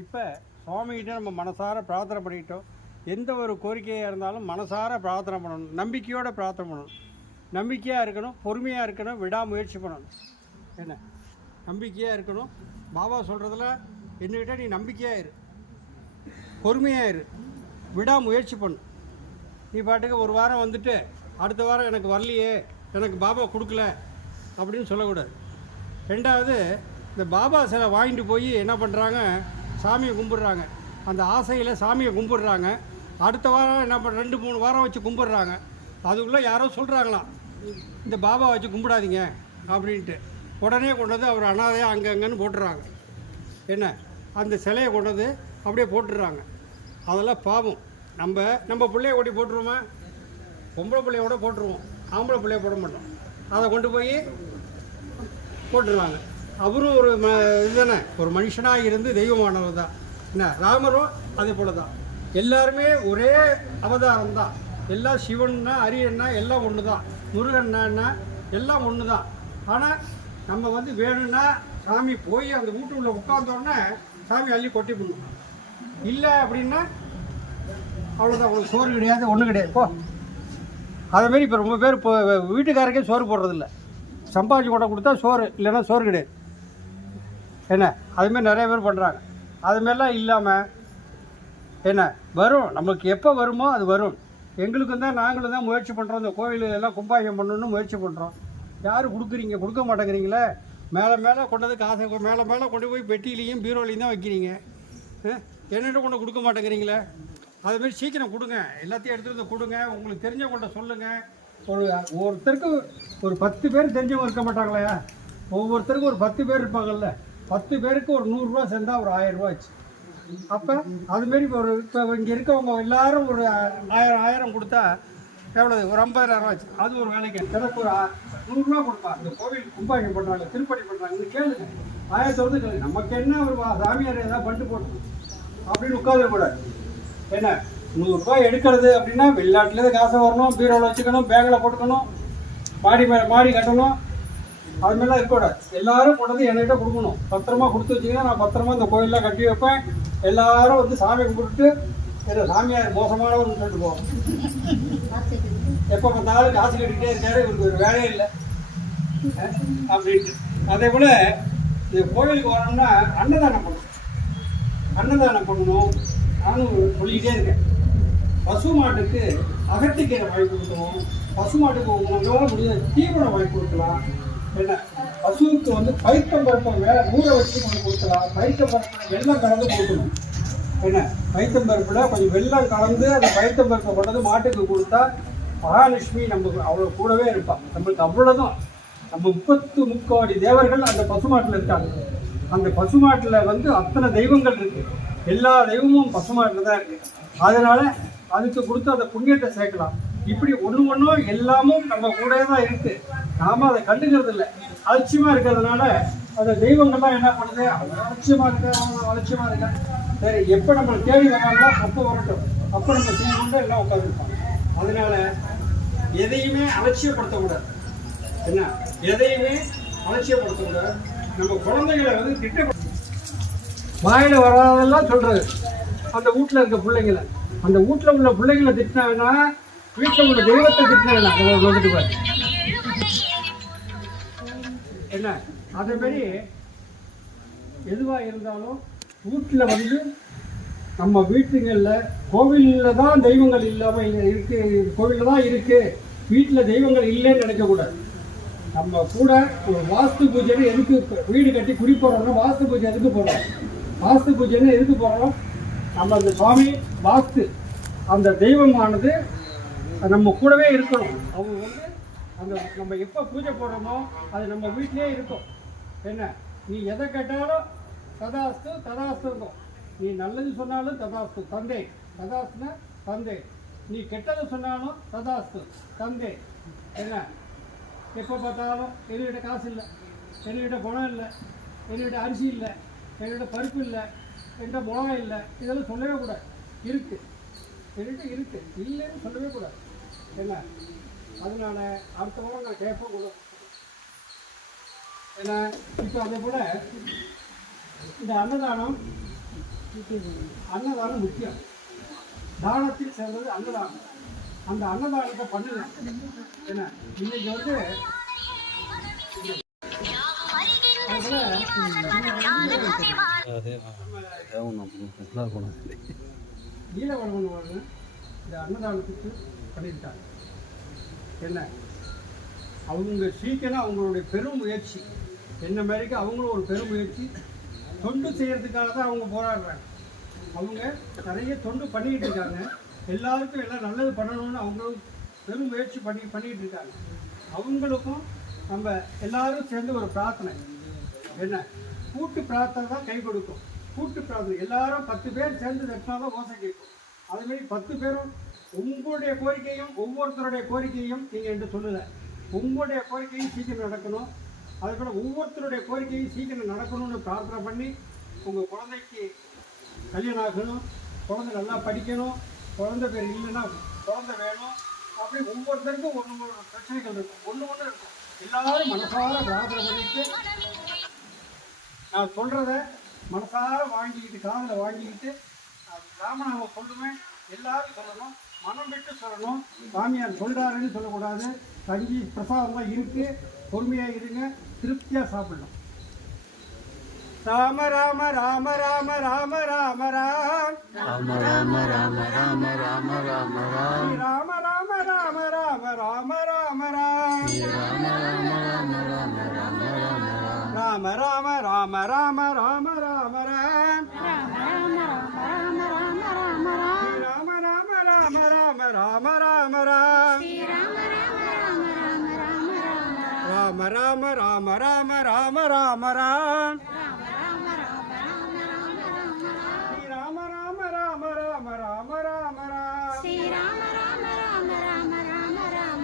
இப்போ சுவாமிகிட்ட நம்ம மனசார பிரார்த்தனை பண்ணிக்கிட்டோம். எந்த ஒரு கோரிக்கையாக இருந்தாலும் மனசார பிரார்த்தனை பண்ணணும், நம்பிக்கையோடு பிரார்த்தனை பண்ணணும். நம்பிக்கையாக இருக்கணும், பொறுமையாக இருக்கணும், விடாமுயற்சி பண்ணணும். என்ன நம்பிக்கையாக இருக்கணும். பாபா சொல்கிறதுல என்னக்கிட்ட நீ நம்பிக்கையாக இரு, பொறுமையாக இரு, விடாமுயற்சி பண்ணு. நீ பாட்டுக்கு ஒரு வாரம் வந்துட்டு அடுத்த வாரம் எனக்கு வரலையே, எனக்கு பாபா கொடுக்கல அப்படின்னு சொல்லக்கூடாது. ரெண்டாவது, இந்த பாபா சிலை வாங்கிட்டு போய் என்ன பண்ணுறாங்க, சாமியை கும்பிட்றாங்க. அந்த ஆசையில் சாமியை கும்பிட்றாங்க. அடுத்த வாரம் என்ன பண்ண 2-3 வாரம் வச்சு கும்பிட்றாங்க. அதுக்குள்ளே யாரோ சொல்கிறாங்களாம், இந்த பாபா வச்சு கும்பிடாதீங்க அப்படின்ட்டு. உடனே கொண்டு வந்து அவர் அனாதையாக அங்கங்கன்னு போட்டுறாங்க. என்ன அந்த சிலையை கொண்டு வந்து அப்படியே போட்டுடுறாங்க. அதெல்லாம் பாவம். நம்ம பிள்ளைய ஓட்டி போட்டுருவோமா? பொம்பளை பிள்ளையோட போட்டுருவோம், ஆம்பளை பிள்ளைய போட மாட்டோம். அதை கொண்டு போய் போட்டுருவாங்க. அவரும் ஒரு இதுதானே, ஒரு மனுஷனாக இருந்து தெய்வமானவர் தான். என்ன ராமரும் அதே போல தான். எல்லாருமே ஒரே அவதாரம் தான். எல்லாம் சிவன்னா அரியன்னா எல்லாம் ஒன்று தான், முருகன்னா எல்லாம் ஒன்று தான். ஆனால் நம்ம வந்து வேணும்னா சாமி போய் அந்த வீட்டுக்குள்ள உட்காந்தோடனே சாமி அள்ளி கொட்டி பண்ணும். இல்லை அப்படின்னா அவ்வளோதான், உங்களுக்கு சோறு கிடையாது, ஒன்றும் கிடையாது போ. அதேமாரி இப்போ ரொம்ப பேர் இப்போ வீட்டுக்காரருக்கே சோறு போடுறதில்ல. சம்பாதிச்சு கொண்டை கொடுத்தா சோறு, இல்லைன்னா சோறு கிடையாது. என்ன அதுமாரி நிறைய பேர் பண்ணுறாங்க. அதுமாரிலாம் இல்லாமல் என்ன வரும், நமக்கு எப்போ வருமோ அது வரும். எங்களுக்கும் தான், நாங்களும் தான் முயற்சி பண்ணுறோம். இந்த கோவில் எல்லாம் கும்பாபிஷேகம் பண்ணணுன்னு முயற்சி பண்ணுறோம். யாரும் கொடுக்குறீங்க, கொடுக்க மாட்டேங்கிறீங்களே. மேலே கொண்டது காசை மேலே கொண்டு போய் பெட்டியிலையும் பீரோலையும் தான் வைக்கிறீங்க. என்னென்ன கொண்டு கொடுக்க மாட்டேங்கிறீங்களே. அதுமாரி சீக்கிரம் கொடுங்க, எல்லாத்தையும் எடுத்துகிட்டு வந்து கொடுங்க. உங்களுக்கு தெரிஞ்சவங்கள்ட்ட சொல்லுங்கள். ஒருத்தருக்கு ஒரு 10 பேர் தெரிஞ்சவங்க இருக்க மாட்டாங்களே, ஒவ்வொருத்தருக்கும் ஒரு 10 பேர் இருப்பாங்கல்ல. 10 பேருக்கு ஒரு 100 ரூபா சேர்ந்தா ஒரு 1000 ரூபா ஆச்சு. அப்போ அதுமாரி இப்போ இங்கே இருக்கவங்க எல்லாரும் ஒரு 1000 கொடுத்தா எவ்வளவு, ஒரு 50,000 ஆச்சு. அது ஒரு வேலைக்கு எனக்கு ஒரு 100 ரூபா கொடுப்பா. இந்த கோவில் கும்பாபிஷேகம் பண்ணுறாங்க, திருப்பதி பண்ணுறாங்க, இது கேளுங்க, 1000 வந்து கேளுங்க. நமக்கு என்ன ஒரு சாமியார் ஏதாவது பண்ணிட்டு போட்டு அப்படின்னு உட்காந்துக்கூடாது. என்ன 100 ரூபாய் எடுக்கிறது அப்படின்னா வெளிநாட்டிலேருந்து காசை வரணும், பீரோவில் வச்சுக்கணும், பேங்கில் போட்டுக்கணும், மாடி கட்டணும், அது மாதிரிலாம் இருக்கக்கூடாது. எல்லாரும் கொண்டு என்கிட்ட கொடுக்கணும். பத்திரமா கொடுத்து வச்சிங்கன்னா நான் பத்திரமா இந்த கோயிலெலாம் கட்டி வைப்பேன். எல்லாரும் வந்து சாமி கும்பிட்டு ஏதோ சாமியார் மோசமானவர்னு சொல்லிட்டு போவோம். எப்போ பார்த்தாலும் காசு கட்டிக்கிட்டே இருக்காரு, இவருக்கு ஒரு வேலையே இல்லை அப்படின்ட்டு. அதே போல் இந்த கோவிலுக்கு வரணும்னா அன்னதானம் பண்ணணும். நானும் சொல்லிக்கிட்டே இருக்கேன். பசு மாட்டுக்கு அகத்திக்கீரை வாங்கி கொடுக்கணும். பசு மாட்டுக்கு உங்களால் முடியாது தீவனம் வாங்கி கொடுக்கலாம். என்ன பசுவுக்கு வந்து பைத்தம்பருப்பை ஊற வச்சு கொஞ்சம் கொடுக்கலாம். பைத்தம்பருப்பில் வெள்ளம் கலந்து கொடுக்கணும். என்ன பைத்தம்பருப்பில் கொஞ்சம் வெள்ளம் கலந்து அந்த பைத்தம்பருப்பை கொண்டது மாட்டுக்கு கொடுத்தா மகாலட்சுமி நம்ம அவ்வளோ கூடவே இருப்பாள். நம்மளுக்கு அவ்வளோதான். நம்ம 33 தேவர்கள் அந்த பசுமாட்டில் இருக்காங்க. அந்த பசுமாட்டில் வந்து அத்தனை தெய்வங்கள் இருக்குது. எல்லா தெய்வமும் பசுமாட்டில் தான் இருக்குது. அதனால் அதுக்கு கொடுத்து அந்த புண்ணியத்தை சேர்க்கலாம். இப்படி ஒன்றும் எல்லாமும் நம்ம கூட தான் இருக்குது. நாம் அதை கண்டுக்கிறது இல்லை, அலட்சியமாக இருக்கிறதுனால அந்த தெய்வங்கள்லாம் என்ன பண்ணுது, அலட்சியமாக இருக்க. சரி, எப்போ நம்மளை தேடி வராங்களோ அப்போ வரட்டும், அப்போ நம்ம செய்யணும்னு எல்லாம் உட்காந்துருப்பாங்க. அதனால எதையுமே அலட்சியப்படுத்தக்கூடாது. என்ன எதையுமே அலட்சியப்படுத்தக்கூடாது. நம்ம குழந்தைகளை வந்து திட்டப்படுத்த வாயில் வராதெல்லாம் சொல்கிறது. அந்த வீட்டில் இருக்க பிள்ளைங்களை, அந்த வீட்டில் உள்ள பிள்ளைங்களை திட்டினாங்கன்னா வீட்டில் உள்ள தெய்வத்தை திட்டினா என்ன. அதேமாரி எதுவாக இருந்தாலும் வீட்டில் வந்து நம்ம வீட்டுங்களில் கோவிலில் தான் தெய்வங்கள் இல்லாமல் இருக்குது, கோவிலில் தான் இருக்குது, வீட்டில் தெய்வங்கள் இல்லைன்னு நினைக்கக்கூடாது. நம்ம கூட ஒரு வாஸ்து பூஜைன்னு எதுக்கு வீடு கட்டி குடி போகிறோம்னா வாஸ்து பூஜை எதுக்கு போகிறோம்? வாஸ்து பூஜைன்னு எதுக்கு போகிறோம்? நம்ம அந்த சுவாமி வாஸ்து அந்த தெய்வமானது நம்ம கூடவே இருக்கணும். அவங்க வந்து அந்த நம்ம எப்போ பூஜை போடுறோமோ அது நம்ம வீட்டிலே இருக்கும். என்ன நீ எதை கேட்டாலும் ததாஸ்து இருக்கும். நீ நல்லது சொன்னாலும் ததாஸ்து தந்தே, ததாஸ்துனா தந்தே. நீ கெட்டது சொன்னாலும் ததாஸ்து தந்தே. என்ன எப்போ பார்த்தாலும் என்கிட்ட காசு இல்லை, என்கிட்ட பணம் இல்லை, என்கிட்ட அரிசி இல்லை, என்கிட்ட பருப்பு இல்லை, என்கிட்ட மிளகாய் இல்லை, இதெல்லாம் சொல்லவே கூடாது. இருக்குது, என்கிட்ட இருக்குது, இல்லைன்னு சொல்லவே கூடாது. என்ன அதனால அடுத்த வாரம் நான் கேட்பேன் கூட. ஏன்னா இப்போ அதே போல் இந்த அன்னதானம் அன்னதானம் முக்கியம். தானத்தில் சேர்ந்தது அன்னதானம். அந்த அன்னதானத்தை பண்ணுங்க. என்ன இன்னைக்கு வந்து நீலவளவன் இந்த அன்னதானத்துக்கு பண்ணியிருக்காங்க. என்ன அவங்க சீக்கிரம் அவங்களுடைய பெரும் முயற்சி என்ன மாதிரிக்கு அவங்களும் ஒரு பெரும் முயற்சி தொண்டு செய்கிறதுக்காக தான் அவங்க போராடுறாங்க. அவங்க நிறைய தொண்டு பண்ணிக்கிட்டு இருக்காங்க. எல்லாருக்கும் எல்லாம் நல்லது பண்ணணும்னு அவங்களும் பெரும் முயற்சி பண்ணிக்கிட்டு இருக்காங்க. அவங்களுக்கும் நம்ம எல்லாரும் சேர்ந்து ஒரு பிரார்த்தனை. என்ன கூட்டு பிரார்த்தனை தான் கை கொடுக்கும். கூட்டு பிரார்த்தனை எல்லாரும் 10 பேர் சேர்ந்து நட்டினா தான் ஓசை கேட்கும். அதுமாரி 10 பேரும் உங்களுடைய கோரிக்கையும் ஒவ்வொருத்தருடைய கோரிக்கையும் நீங்கள் என்று சொல்லலை. உங்களுடைய கோரிக்கையும் சீக்கிரம் நடக்கணும். அதுபோல ஒவ்வொருத்தருடைய கோரிக்கையும் சீக்கிரம் நடக்கணும்னு பிரார்த்தனை பண்ணி உங்கள் குழந்தைக்கு கல்யாணம் ஆகணும், குழந்தை நல்லா படிக்கணும், குழந்தை பேர் இல்லைன்னா குழந்தை வேணும், அப்படி ஒவ்வொருத்தருக்கும் ஒன்று பிரச்சனைகள் இருக்கும். ஒன்று இருக்கும். எல்லாரும் மனசார பிரார்த்தனை பண்ணிட்டு நான் சொல்கிறத மனசார வாங்கிக்கிட்டு காதில் வாங்கிக்கிட்டு ராமநாமம் சொல்லுவேன். எல்லாரும் சொல்லணும், மனம் விட்டு சொல்லணும். சாமியார் சொல்கிறாருன்னு சொல்லக்கூடாது. கஞ்சி பிரசாதம் தான் இருக்குது, பொறுமையாக இருங்க, திருப்தியாக சாப்பிடணும். ராம ராம ராம ராம ராம ராம ராம் ராம ராம ராம ராம ராம ராம ராம் ராம ராம ராம ராம ராம ராம ராம் ராம ராம ராம ராம ராம ராம ராம் ராம ராம ராம ராம ராம ராம ராம் ராம ராம ராம ராம ராம ராம ராம்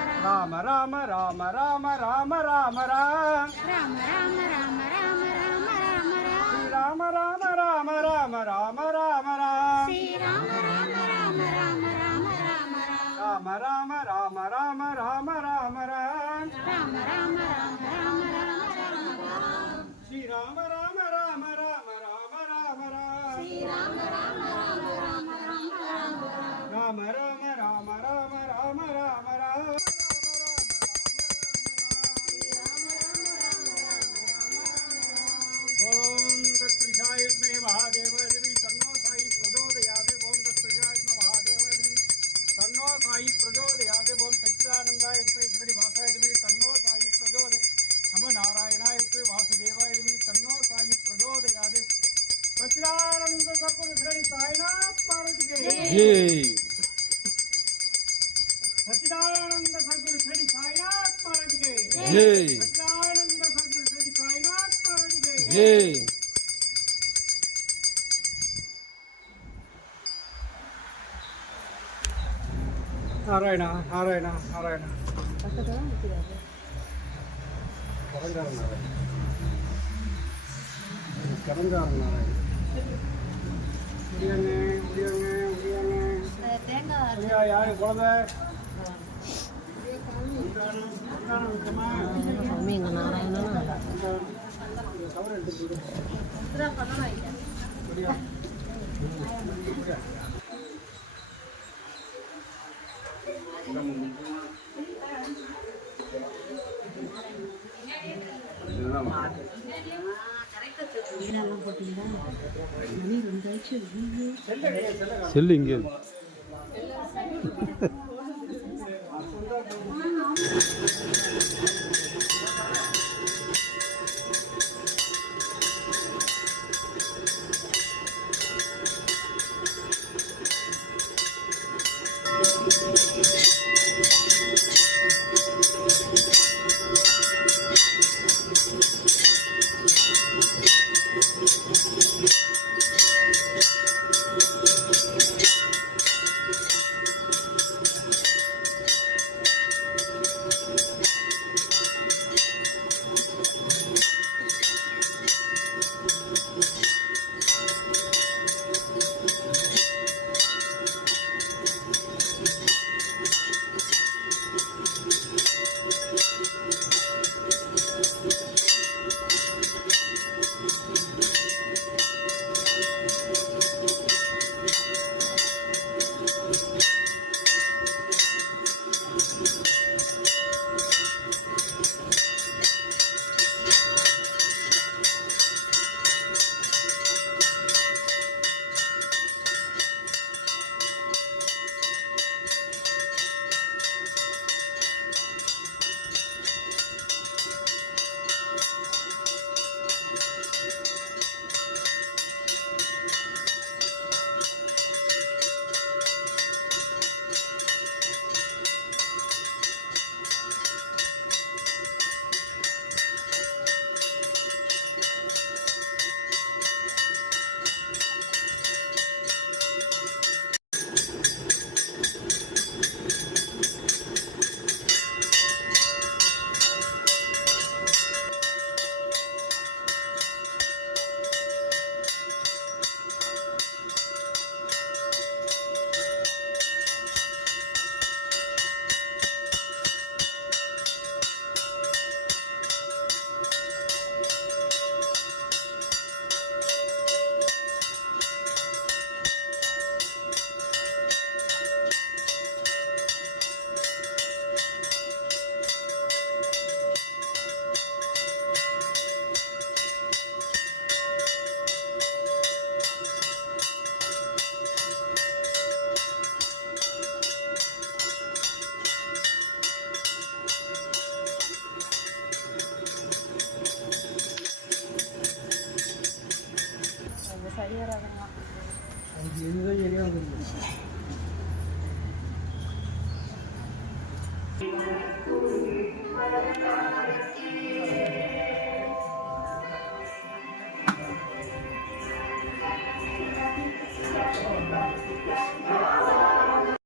ராம ராம ராம ராம ராம ராம ராம் ராம ராம ராம ராம ராம ராம ராம் ராம ராம ராம ராம ராம ராம ராம் ஸ்ரீ ராம ராம ராம ராம ராம ராம ராம் ராம ராம ராம ராம ராம ராம ராம் ஓம் தத்பிரசாயத்மே மகாதேவதி தன்னோ சாயி பிரச்சோதயாதே. ஓம் தத்பிரசாயத்மே மகாதேவதி தன்னோ சாயி பிரச்சோதயாதே. ஓம் சச்சிதானந்தாயத்மே ஸ்ரீ வாசாயத்மே தன்னோ சாயி பிரச்சோதே. நம நாராயணாயத்மே வாசுதேவாயத்மே தன்னோ சாயி பிரச்சோதயாதே. சச்சிதானந்த சத்குரு ஸ்ரீ சாய்நாத் மகாராஜ்கே ஜெய். சச்சிதானந்த சத்குரு ஸ்ரீ சாய்நாத் மகாராஜ்கே ஜெய். சச்சிதானந்த சத்குரு ஸ்ரீ சாய்நாத் மகாராஜ்கே ஜெய். நாராயணா நாராயணா நாராயணா கடங்கார நாராயண முடியாங்க முடியாங்க முடியாங்க. யாரு குழந்தை செல்லு இங்கே அதுக்கு எதுதான் சரியாக வந்துருக்கு.